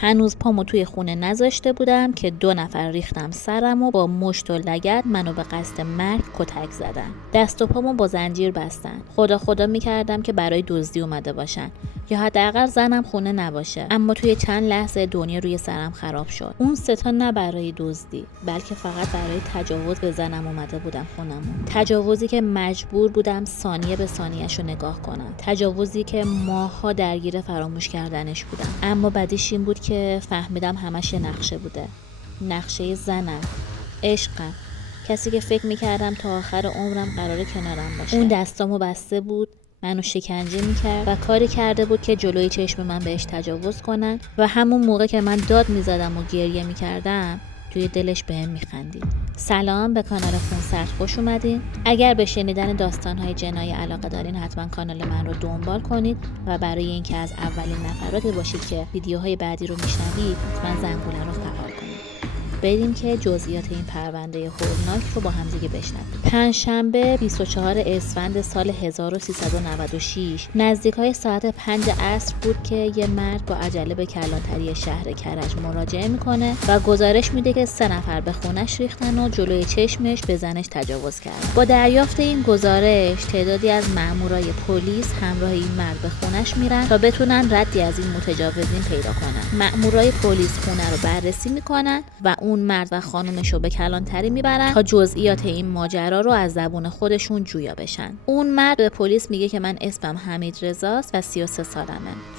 هنوز پامو توی خونه نذاشته بودم که 2 نفر ریختم سرم و با مشت و لگد منو به قصد مرگ کتک زدن. دست و پامو با زنجیر بستن. خدا میکردم که برای دزدی اومده باشن یا حداقل زنم خونه نباشه. اما توی چند لحظه دنیا روی سرم خراب شد. اون 3 تا نه برای دزدی، بلکه فقط برای تجاوز به زنم اومده بودم خونمون. تجاوزی که مجبور بودم ثانیه به ثانیه‌شو نگاه کنم. تجاوزی که ماها درگیر فراموش کردنش بودم. اما بعدش این بود که فهمیدم همش یه نقشه بوده. نقشه زنم، عشقم، کسی که فکر میکردم تا آخر عمرم قراره کنارم باشه. اون دستامو بسته بود، منو شکنجه میکرد و کاری کرده بود که جلوی چشم من بهش تجاوز کنن و همون موقع که من داد میزدم و گریه میکردم توی دلش بهم میخندید. سلام، به کانال خونسرد خوش اومدین. اگر به شنیدن داستان‌های جنایی علاقه دارین حتما کانال من رو دنبال کنید و برای اینکه از اولین نفراتی باشید که ویدیوهای بعدی رو میشنوید حتما زنگوله رو فعال کنید. بریم که جزئیات این پرونده هولناک رو با هم دیگه بشنویم. پنجشنبه 24 اسفند سال 1396 نزدیکای ساعت 5 عصر بود که یه مرد با عجله به کلانتری شهر کرج مراجعه میکنه و گزارش میده که 3 نفر به خونش ریختن و جلوی چشمش به زنش تجاوز کردن. با دریافت این گزارش تعدادی از مامورای پلیس همراه این مرد به خونش میرن تا بتونن ردی از این متجاوزین پیدا کنن. مامورای پلیس خونه رو بررسی میکنن و اون مرد و خانومش رو به کلانتری میبرن تا جزئیات این ماجرا رو از زبون خودشون جویا بشن. اون مرد به پلیس میگه که من اسمم حمید رضاست و 33 سالمه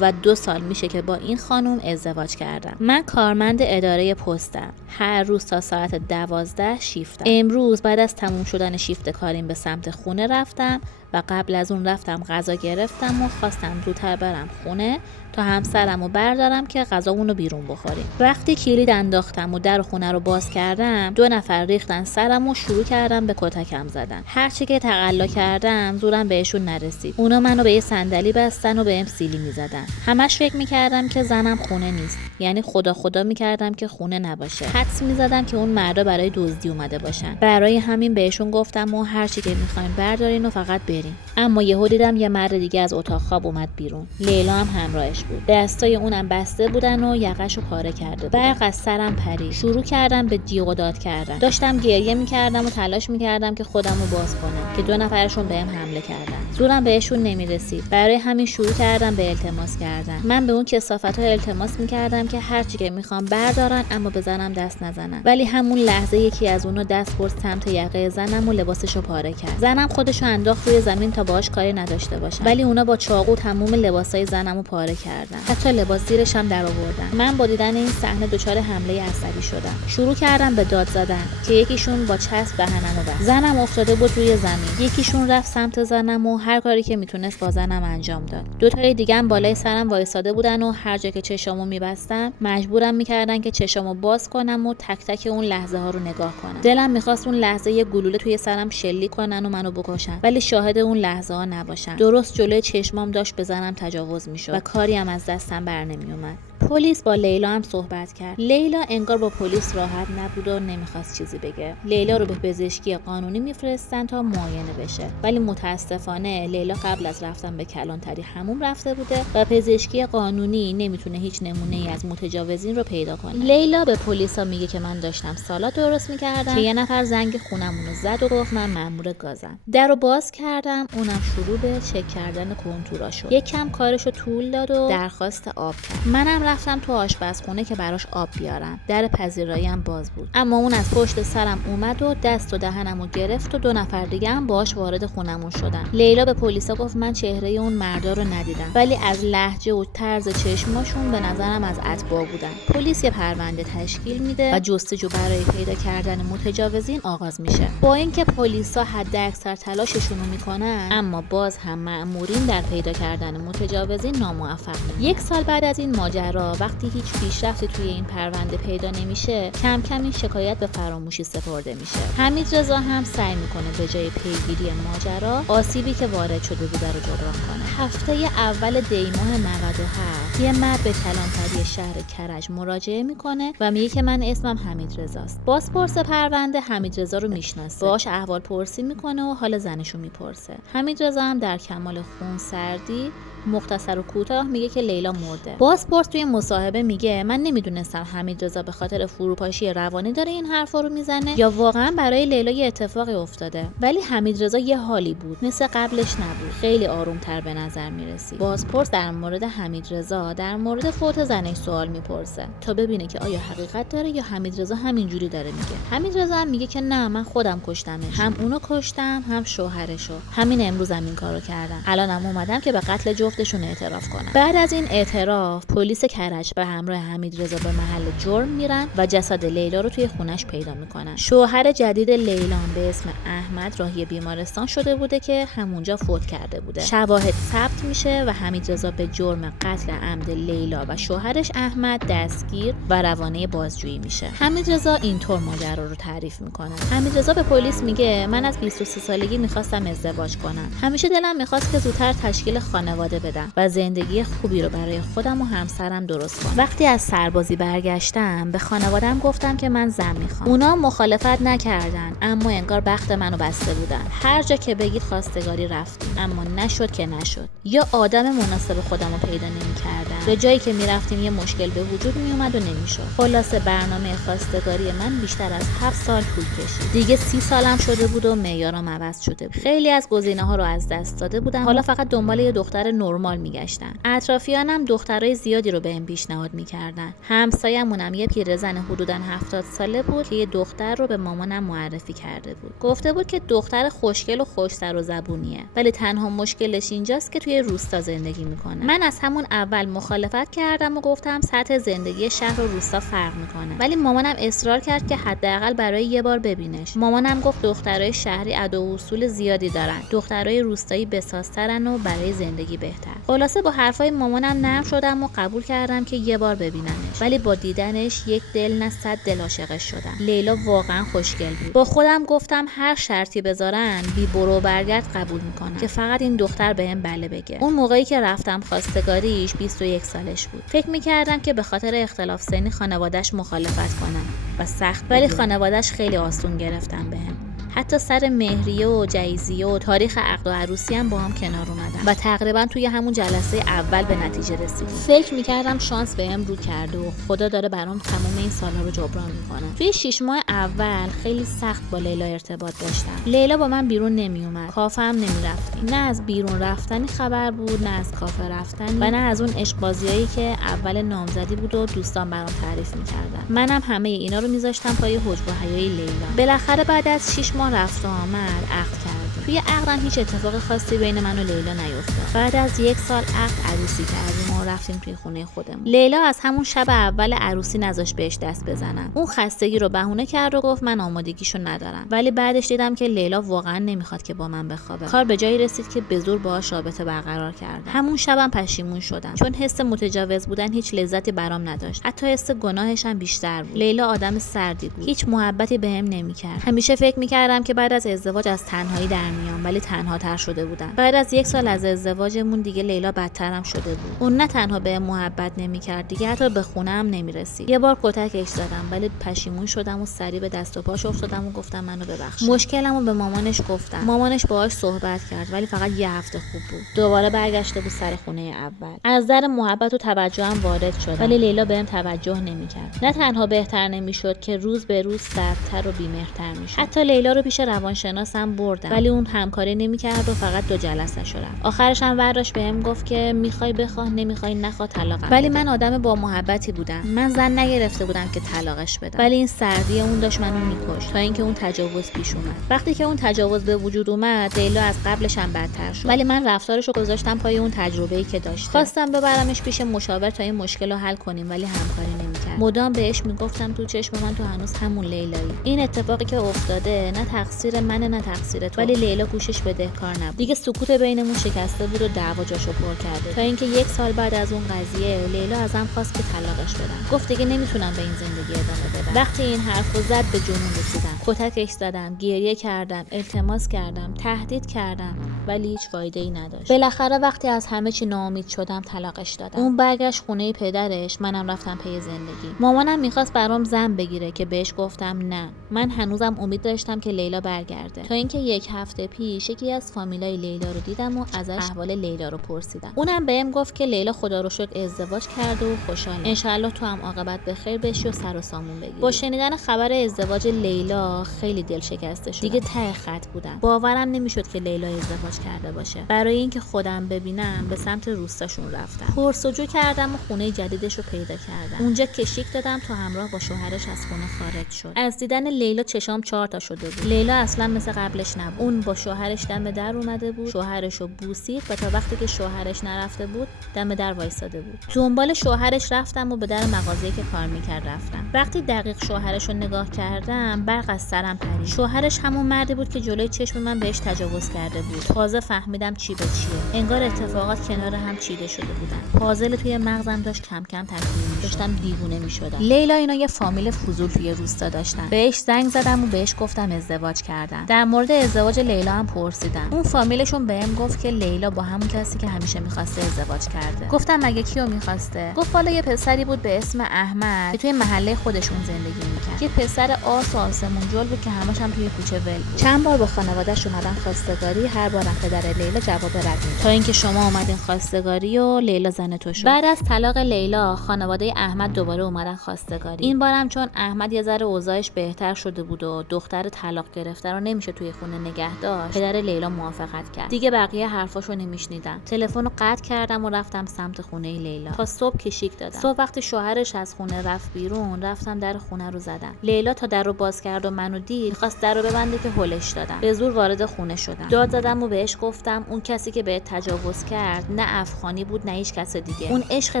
و 2 سال میشه که با این خانوم ازدواج کردم. من کارمند اداره پستم. هر روز تا ساعت 12 شیفتم. امروز بعد از تموم شدن شیفت کاریم به سمت خونه رفتم و قبل از اون رفتم غذا گرفتم و خواستم زودتر برم خونه تا همسرمو بردارم که غذامونو بیرون بخوریم. وقتی کلید انداختم و در خونه رو باز کردم 2 نفر ریختن سرم و شروع کردم به کتکم زدن. هرچی که تقلا کردم زورم بهشون نرسید. اونا منو به یه صندلی بستن و بهم سیلی میزدن. همش فکر میکردم که زنم خونه نیست، یعنی خدا میکردم که خونه نباشه. حدس میزدم که اون مردا برای دزدی اومده باشن. برای همین بهشون گفتم و هرچی که میخواین بردارین و فقط برین. اما یهو دیدم یه مرد دیگه از اتاق خواب اومد بیرون. لیلا هم همراهش بود. دستای اونم بسته بودن و یقه‌شو پاره کرده. برق از سرم پرید. شروع کردم به جیغ و داد کردن. داشتم گریه میکردم و تلاش میکردم که خودمو باز کنم که 2 نفرشون بهم حمله کردن. زورم بهشون نمیرسید. برای همین شروع کردم به التماس کردن. من به اون کثافت‌ها التماس میکردم که هرچی که میخوام بردارن اما بزنم دست نزنن. ولی همون لحظه یکی از اونها دست برد سمت یقه زنم و لباسشو پاره کرد. زنم خودشو انداخت روی زمین تا باهاش کاری نداشته باشم، ولی اونا با چاقو تموم لباسای زنمو پاره کردن. حتی لباس زیرش هم در آوردن. من با دیدن این صحنه دچار حمله عصبی شدم. شروع کردم به داد زدن که یکیشون با چسب دهنمو بست. زنم افتاده بود روی زمین. یکیشون رفت سمت زنم و هر کاری که میتونست با زنم انجام داد. 2 تای دیگه هم بالای سرم وایساده بودن و هر جا که چشامو میبستم مجبورم میکردن که چشامو باز کنم و تک تک اون لحظه ها رو نگاه کنم. دلم میخواست اون لحظه یه گلوله توی سرم شلیک کنن و منو بکشن، ولی شاهد اون لحظه ها نباشم. درست جلوی چشمام داشت به زنم تجاوز میشد و کاری هم از دستم بر نمیومد. پلیس با لیلا هم صحبت کرد. لیلا انگار با پلیس راحت نبود و نمیخواست چیزی بگه. لیلا رو به پزشکی قانونی میفرستن تا معاینه بشه، ولی متاسفانه لیلا قبل از رفتن به کلانتری حموم رفته بوده و پزشکی قانونی نمیتونه هیچ نمونه‌ای از متجاوزین رو پیدا کنه. لیلا به پلیسا میگه که من داشتم سالاد درست میکردم که یه نفر زنگ خونمون رو زد و گفت من مأمور گازم. درو باز کردم، اونم شروع به چک کردن کنتورا شد. یکم کارشو طول داد و درخواست آب کرد. منم رفتم تو آشپزخونه که براش آب بیارم. در پذیرایی هم باز بود، اما اون از پشت سرم اومد و دست و دهنمو گرفت و 2 نفر دیگه هم باهاش وارد خونمون شدن. لیلا به پلیسا گفت من چهره اون مردا رو ندیدم، ولی از لهجه و طرز چشماشون به نظرم از اتباع بودن. پلیس یه پرونده تشکیل میده و جستجو برای پیدا کردن متجاوزین آغاز میشه. با اینکه پلیسا حد اکثر تلاششون رو میکنن، اما باز هم مأمورین در پیدا کردن متجاوزین ناموفق میشن. 1 سال بعد از این ماجرا وقتی هیچ پیشرفتی توی این پرونده پیدا نمیشه، کم کم این شکایت به فراموشی سپرده میشه. حمید رضا هم سعی میکنه به جای پیگیری ماجرا آسیبی که وارد شده بوده رو جبران کنه. هفته اول دی ماه 97 یه مرد به کلانتری شهر کرج مراجعه میکنه و میگه که من اسمم حمید رضاست. بازپرس پرونده حمید رضا رو میشناسه، باهاش احوال پرسی میکنه و حال زنشو میپرسه. حمید رضا هم در کمال خونسردی مختصر و کوتاه میگه که لیلا مرده. بازپرس توی مصاحبه میگه من نمیدونستم حمیدرضا به خاطر فروپاشی روانی داره این حرفا رو میزنه یا واقعا برای لیلا یه اتفاقی افتاده، ولی حمیدرضا یه حالی بود، مثل قبلش نبود، خیلی آرومتر به نظر میرسید. بازپرس در مورد حمیدرضا در مورد فوت زنش سوال میپرسه تا ببینه که آیا حقیقت داره یا حمیدرضا همینجوری داره میگه. حمیدرضا هم میگه که نه، من خودم کشتمش، هم اونو کشتم هم شوهرشو، همین امروزم این کارو کردم، الانم اومدم که به قتل جفتشون اعتراف کنم. بعد از این اعتراف پلیس کرج به همراه حمیدرضا به محل جرم میرن و جسد لیلا رو توی خونش پیدا میکنن. شوهر جدید لیلا به اسم احمد راهی بیمارستان شده بوده که همونجا فوت کرده بوده. شواهد ثبت میشه و حمیدرضا به جرم قتل عمد لیلا و شوهرش احمد دستگیر و روانه بازجویی میشه. حمیدرضا اینطور ماجرا رو تعریف میکنه. حمیدرضا به پلیس میگه من از 23 سالگی میخواستم ازدواج کنم. همیشه دلم میخواست که زودتر تشکیل خانواده بدم و زندگی خوبی رو برای خودم و همسرم درست کنم. وقتی از سربازی برگشتم به خانواده‌ام گفتم که من زن میخوام. اونا مخالفت نکردن، اما انگار بخت منو بسته بودن. هر جا که بگید خواستگاری رفتیم، اما نشد که نشد. یا آدم مناسب خودم رو پیدا نمی‌کردم. به جایی که میرفتیم یه مشکل به وجود میومد و نمیشد. خلاصه برنامه خواستگاری من بیشتر از 7 سال طول کشید. دیگه 30 سالم شده بود و معیارم عوض شده بود. خیلی از گزینه‌ها رو از دست داده بودم. حالا فقط دنبال یه دختر نرمال میگشتن. اطرافیانم دخترای زیادی رو بهم پیشنهاد می‌کردن. همسایه‌مونم یه پیرزن حدوداً 70 ساله بود که یه دختر رو به مامانم معرفی کرده بود. گفته بود که دختر خوشگل و خوش سر و زبونیه، ولی تنها مشکلش اینجاست که توی روستا زندگی میکنه. من از همون اول مخالفت کردم و گفتم سطح زندگی شهر و روستا فرق میکنه، ولی مامانم اصرار کرد که حداقل برای یه بار ببینش. مامانم گفت دخترای شهری ادا و اصول زیادی دارن، دخترای روستایی بسازترن و برای زندگی بهتر. خلاصه با حرفای مامانم نرم شدم و قبول کردم که یه بار ببینمش، ولی با دیدنش یک دل نه 100 دل عاشقش شدم. لیلا واقعا خوشگل بود. با خودم گفتم هر شرطی بذارن بی برو برگرد قبول میکنم که فقط این دختر بهم بله بگه. اون موقعی که رفتم خواستگاریش 21 سالش بود. فکر میکردم که به خاطر اختلاف سنی خانواده‌اش مخالفت کنن و سخت، ولی خانواده‌اش خیلی آسون گرفتن بهم. حتی سر مهریه و جهیزیه و تاریخ عقد و عروسی هم با هم کنار اومدن و تقریبا توی همون جلسه اول به نتیجه رسیدیم. فکر میکردم شانس بهم رو کرده و خدا داره برام تمام این سالها رو جبران میکنه. توی 6 ماه اول خیلی سخت با لیلا ارتباط داشتم. لیلا با من بیرون نمیومد، کافه هم نمیرفتیم. نه از بیرون رفتنی خبر بود، نه از کافه رفتنی و نه از اون عشق بازیایی که اول نامزدی بود و دوستان برام تعریف میکردن. منم همه اینا رو میذاشتم پای حجب و حیای لیلا. بالاخره بعد از 6 ماه رفت و آمد عقد کردیم. توی عقدم هیچ اتفاق خاصی بین من و لیلا نیفتاد. بعد از 1 سال عقد عروسی کردیم و رفتیم توی خونه خودمون. لیلا از همون شب اول عروسی نذاشت بهش دست بزنم. اون خستگی رو بهونه کرد و گفت من آمادگیشو ندارم. ولی بعدش دیدم که لیلا واقعا نمیخواد که با من بخوابه. کار به جایی رسید که به زور باهاش رابطه برقرار کردم. همون شبم پشیمون شدم، چون حس متجاوز بودن هیچ لذتی برام نداشت. حتی حس گناهش هم بیشتر بود. لیلا آدم سردی بود. هیچ محبتی بهم نمیکرد. همیشه فکر میکردم که بعد از ازدواج از تنهایی در میام، ولی تنها تر شده بودم. بعد از 1 سال از ازدواجمون دیگه لیلا بدترم شده بود. اون نه تنها به محبت نمیکرد، دیگه حتی به خونه‌ام نمیرسید. یه بار کتکش زدم، ولی پشیمون شدم و سریع به دست و پاش افتادم و گفتم منو ببخش. مشکلمو به مامانش گفتم. مامانش باهاش صحبت کرد، ولی فقط یه هفته خوب بود. دوباره برگشته بود سر خونه اول. از در محبت و توجهم وارد شد، ولی لیلا بهم توجه نمیکرد. نه تنها بهتر نمیشد که روز به روز سردتر و بی‌مهرتر میشد. حتی لیلا رو پیش روانشناسم بردم، ولی اون همکاری نمیکرد و فقط 2 جلسه شدم. آخرش هم برداشت بهم گفت که میخوای بخواه، نمیخوای نخواه، طلاقم. ولی من آدم با محبتی بودم. من زن نگرفته بودم که طلاقش بدم، ولی این سردی اون داشت منو میکشت تا اینکه اون تجاوز پیش اومد. وقتی که اون تجاوز به وجود اومد، لیلا از قبلش هم بدتر شد، ولی من رفتارشو گذاشتم پای اون تجربه‌ای که داشت. خواستم ببرمش پیش مشاور تا این مشکل رو حل کنیم، ولی همکاری نمیکرد. مدام بهش میگفتم تو چشم من تو هنوز همون لیلایی. این اتفاقی که افتاده نه تقصیر منه نه تقصیر تو، ولی لیلا گوشش بدهکار نبود. دیگه سکوت بینمون شکسته بود و دعوا جاشو پر کرده، تا اینکه 1 سال بعد از اون قضیه لیلا ازم خواست که طلاقش بدم. گفت دیگه نمیتونم به این زندگی ادامه بدم. وقتی این حرفو زد به جنون رسیدم. کتکش زدم، گریه کردم، التماس کردم، تهدید کردم. ولی هیچ فایده‌ای نداشت. بالاخره وقتی از همه چی ناامید شدم طلاقش دادم. اون برگشت خونه پدرش، منم رفتم پی زندگی. مامانم میخواست برام زن بگیره که بهش گفتم نه. من هنوزم امید داشتم که لیلا برگرده. تا اینکه یک هفته پیش یکی از فامیلای لیلا رو دیدم و ازش احوال لیلا رو پرسیدم. اونم بهم گفت که لیلا خدا رو شکر ازدواج کرده و خوشحاله. انشالله تو هم عاقبت به خیر بشی و سر و سامون بگیری. با شنیدن خبر ازدواج لیلا خیلی دل شکسته شدم. دیگه ته خط بودم. باورم نمیشد که لیلا ازدواج کرده باشه. برای اینکه خودم ببینم به سمت روستاشون رفتم. پرسجو کردم و خونه جدیدش رو پیدا کردم. اونجا کشیک دادم تا همراه با شوهرش از خونه خارج شد. از دیدن لیلا چشام 4 تا شده بود. لیلا اصلا مثل قبلش نبود. اون با شوهرش دم در اومده بود. شوهرش رو بوسید و تا وقتی که شوهرش نرفته بود دم در وایساده بود. دنبال شوهرش رفتم و به در مغازه‌ای که کار میکرد رفتم. وقتی دقیق شوهرش رو نگاه کردم برق از سرم پرید. شوهرش همون مردی بود که جلوی چشم من بهش تجاوز کرده بود. تازه فهمیدم چی به چیه. انگار اتفاقات کنار هم چیده شده بودن. پازل توی مغزم داشت کم کم تکمیل می‌شد. داشتم دیوونه می‌شدم. لیلا اینا یه فامیل فضول توی روستا داشتن. بهش زنگ زدم و بهش گفتم ازدواج کردن. در مورد ازدواج لیلا هم پرسیدم. اون فامیلشون بهم گفت که لیلا با همون کسی که همیشه می‌خواسته ازدواج کرده. گفتم مگه کیو می‌خواسته؟ گفت والا یه پسری بود به اسم احمد که توی محله خودشون زندگی می‌کرد. یه پسر آس و آسمون جل بود که همش هم توی کوچه ول بود. چند بار با خانواده‌اش اومدن خواستگاری، هر بارم پدر لیلا جواب رد می‌داد. تا اینکه شما اومدین خواستگاری و لیلا زن تو شد. بعد از طلاق لیلا خانواده احمد دوباره اومدن خواستگاری. این بارم چون احمد یه ذره اوضاعش بهتر شده بود و دختر طلاق گرفته رو نمیشه توی خونه نگه داشت، پدر لیلا موافقت کرد. دیگه بقیه حرفاشو نمیشنیدم. تلفن رو قطع کردم و رفتم سمت خونه لیلا. تا صبح کشیک دادم. صبح وقتی شوهرش از خونه رفت بیرون، رفتم در خونه رو زدم. لیلا تا در رو باز کرد و منو دید، می‌خواست در رو ببنده که هلش دادم. به زور وارد خونه شدم. داد زدم و بهش گفتم اون کسی که بهت تجاوز کرد نه افغانی بود نه هیچ کس دیگه. اون عشق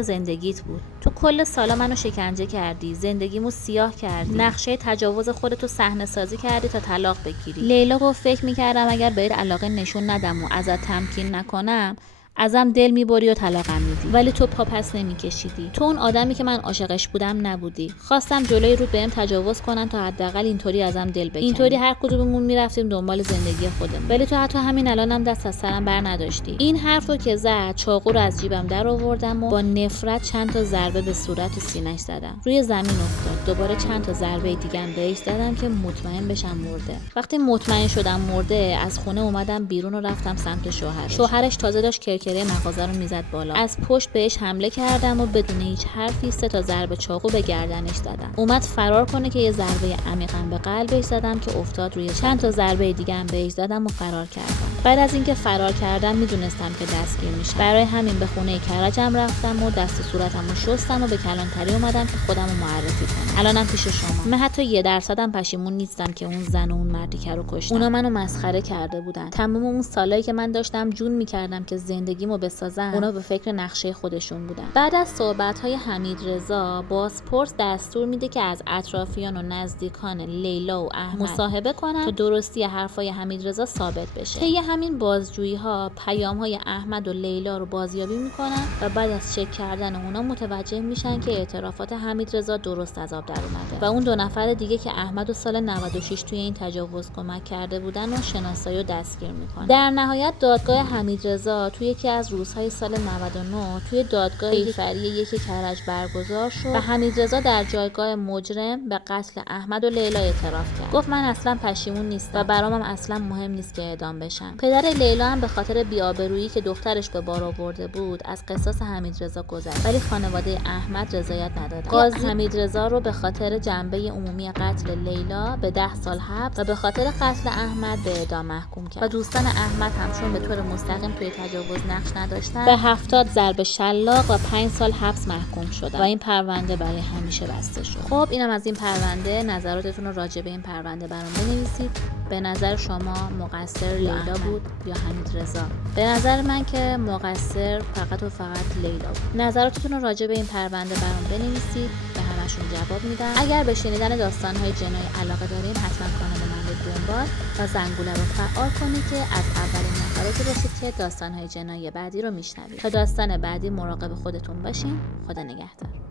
زندگیت بود. تو کل سالا منو شکنجه کردی، زندگیمو سیاه کردی، نقشه تجاوز خودتو صحنه سازی کردی تا طلاق بگیری. لیلا گفت فکر می‌کردم اگر بهت علاقه نشون ندم و ازت تمکین نکنم ازم دل میبری و طلاقم میدی، ولی تو پا پس نمیکشیدی. تو اون آدمی که من عاشقش بودم نبودی. خواستم جلوی رود بهم تجاوز کنن تا حداقل اینطوری ازم دل بکنی. اینطوری هر کدوممون میرفتیم دنبال زندگی خودمون، ولی تو حتی همین الانم دست از سرم بر نداشتی. این حرفو که زد چاقو رو از جیبم در آوردم و با نفرت چند تا ضربه به صورت و سینه‌اش زدم. روی زمین افتاد. دوباره چند تا ضربه دیگه هم بهش زدم که مطمئن بشم مرده. وقتی مطمئن شدم مرده از خونه اومدم بیرون و رفتم سمت شوهرش تازه داشت کرکره مغازه رو میزد بالا. از پشت بهش حمله کردم و بدون هیچ حرفی 3 تا ضربه چاقو به گردنش زدم. اومد فرار کنه که یه ضربه عمیقاً به قلبش زدم که افتاد روی چند تا ضربه دیگه هم بهش زدم و فرار کردم. بعد از اینکه فرار کردم میدونستم که دستگیر میشم. برای همین به خونه کرجم رفتم و دست صورتمو شستم و به کلانتری اومدم که خودمو معرفی کنم. الانم پیش شما. من حتی 1% هم پشیمون نیستم که اون زن و اون مردی رو کشتم. اونا منو مسخره کرده بودن. تمام اون سالایی که من داشتم جون میکردم که زندگیمو بسازم، اونا به فکر نقشه خودشون بودن. بعد از صحبت‌های حمیدرضا، بازپرس دستور میده که از اطرافیان و نزدیکان لیلا و احمد مصاحبه کنن تا درستی حرفای حمیدرضا ثابت بشه. طی همین بازجویی‌ها پیام‌های احمد و لیلا رو بازیابی میکنن و بعد از چک کردن اونا متوجه میشن که اعترافات حمیدرضا درست از آب در اومده و اون 2 نفر دیگه که احمد و سال 96 توی این تجاوز کمک کرده بودن و شناسایی و دستگیر میکنن. در نهایت دادگاه حمیدرضا توی یکی از روزهای سال 99 توی دادگاه کیفری یکی کرج برگزار شد و حمیدرضا در جایگاه مجرم به قتل احمد و لیلا اعتراف کرد. گفت من اصلا پشیمون نیستم و برامم اصلا مهم نیست که اعدام بشم. پدر لیلا هم به خاطر بی‌آبرویی که دخترش به بار آورده بود از قصاص حمیدرضا گذشت، ولی خانواده احمد رضایت ندادند. قاضی حمیدرضا رو به خاطر جنبه عمومی قتل لیلا به 10 سال حبس و به خاطر قتل احمد به اعدام محکوم کرد و دوستان احمد هم چون به طور مستقیم توی تجاوز نقش نداشتن به 70 ضرب شلاق و 5 سال حبس محکوم شدن و این پرونده برای همیشه بسته شد. خب اینم از این پرونده. نظراتتون رو راجع به این پرونده برام بنویسید. به نظر شما مقصر لیلا بود یا حمیدرضا؟ به نظر من که مقصر فقط و فقط لیلا بود. نظراتتون رو راجع به این پرونده برام بنویسید. به همشون جواب میدم. اگر به شنیدن داستان‌های جنایی علاقه دارین حتما کانال من رو دنبال و زنگوله رو فعال کنید که از اولین نفراتی باشید که داستان‌های جنایی بعدی رو میشنوید. تا داستان بعدی مراقب خودتون باشین. خدا نگهدار.